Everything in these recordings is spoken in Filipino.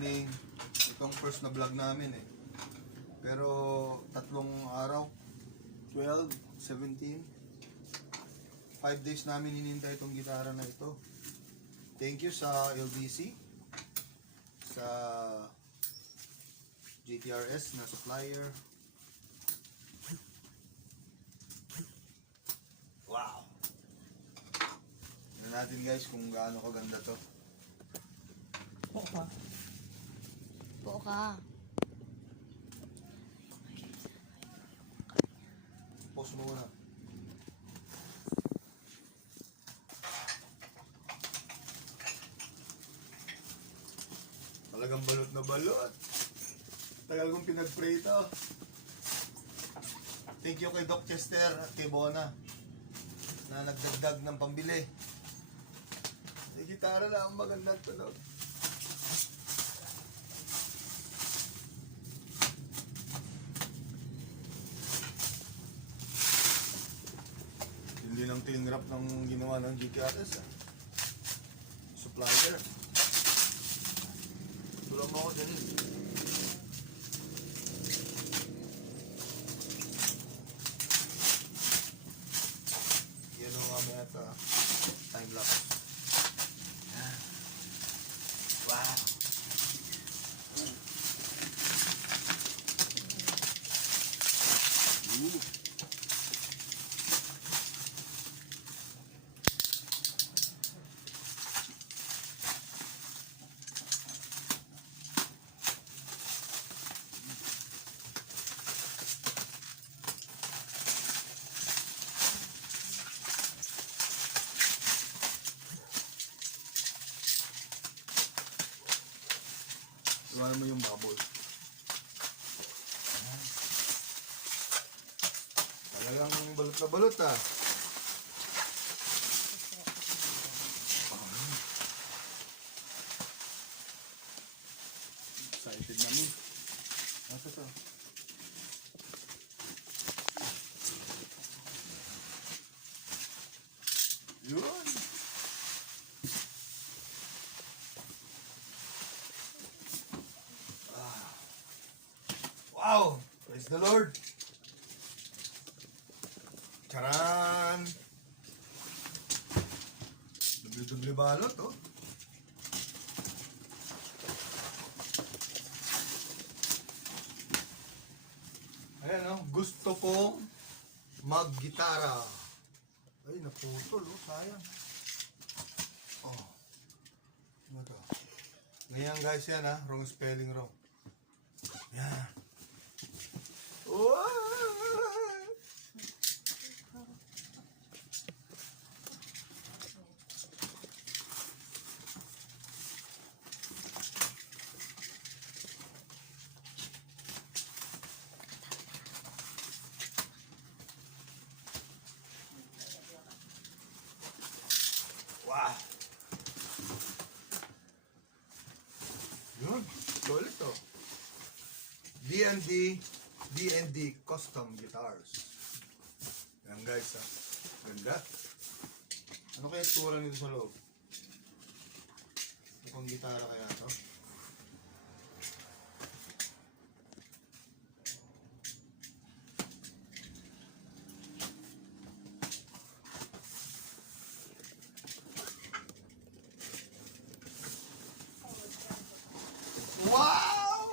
morning. Itong first na vlog namin eh. Pero 3 araw, 12, 17, 5 days namin hinintay itong gitara na ito. Thank you sa LBC, sa GTRS na supplier. Wow! Tignan natin guys kung gaano kaganda to. Buo ka. Buo ka. Pause mo muna. Talagang balot na balot. Tagal kong pinag-pray ito. Thank you kay Doc Chester at kay Bona na nagdagdag ng pambili. Yung gitara lang ang magandang tunog. Hindi ng cling wrap ng ginawa ng GTRS supplier. Tulong mo ako dyan. Yan o kami at time lapse. Wow! Ooh! Iwanan mo yung bubble. Talagang balot na balot ah. Excited na mi. Nasa to? Yun! Wow! Praise the Lord! Charan! Dubli-dubli balot, oh. Ayan, oh. Gusto kong mag-gitara. Ay, naputol, oh. Sayang. Oh. Ano to? Ngayon, guys, yan, ha. Wrong spelling, wrong. Yan. Wow! Yun, solid to. D&D custom guitars. Yan guys ha. Ganda. Ano kaya tura nito sa loob? Mukhang gitara kaya to? Wow!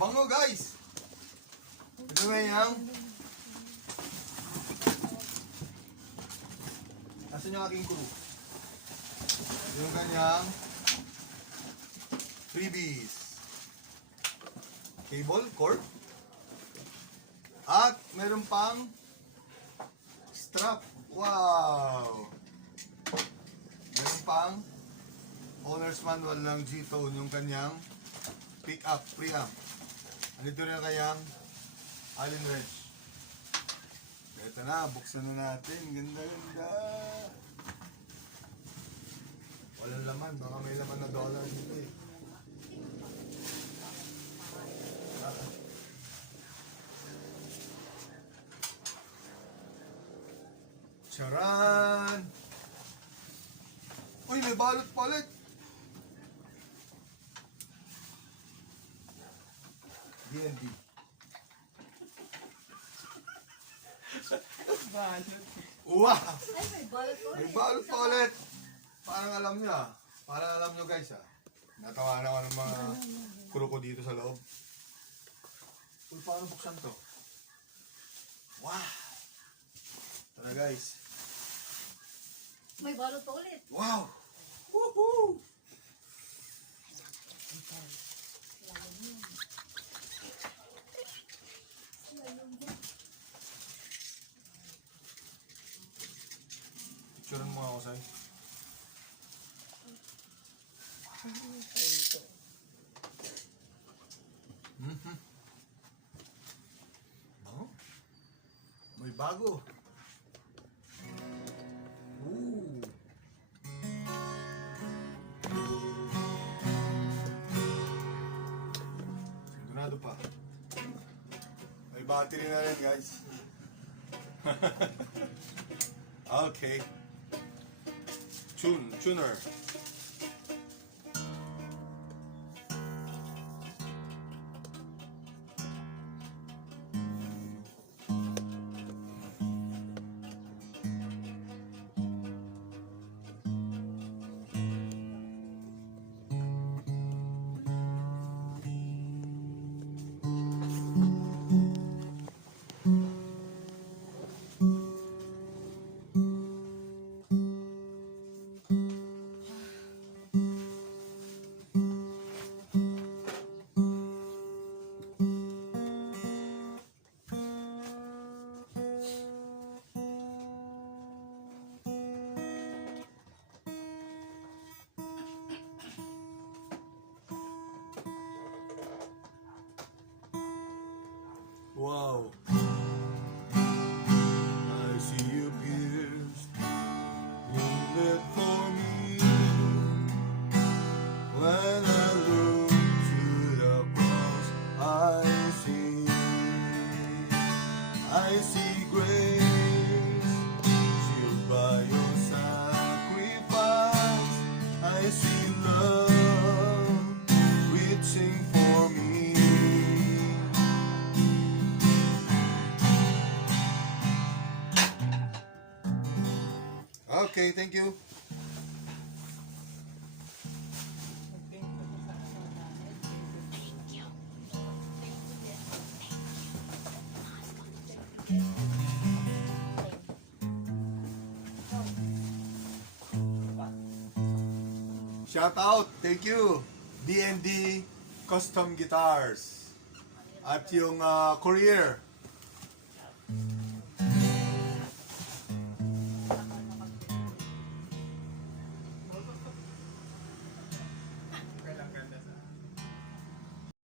Bango guys! Ito nga yung Nasaan yung aking crew? Yung kanyang freebies. Cable, cord. At meron pang strap. Wow! Meron pang owner's manual ng G-Tone, yung kanyang pick-up, preamp. Andito rin ang kanyang Allen wrench. Ito na, buksan na natin. Ganda, ganda. Walang laman, baka may laman na dollar dito eh. Charan! Uy, may balot pa ulit! DND. Wow! Ay, may balot ko May balot pa ulit. Parang alam nyo ah. Parang alam nyo guys ah. Natawa na ako ng mga crew ko dito sa loob. Uy, paano buksan to? Wow! Tara guys. May balot pa ulit. Wow! Woohoo! Picturean mo ako sa'yo. Mhm. Oh? May bago. Ooh. Sigurado pa. May battery na rin, guys. Okay. Tuner. Wow. I see you pierced, wounded for me. When I look to the cross, I see grace, sealed by your sacrifice. I see love, reaching for me. Okay, thank you. Shout out, thank you, DND Custom Guitars. At yung courier,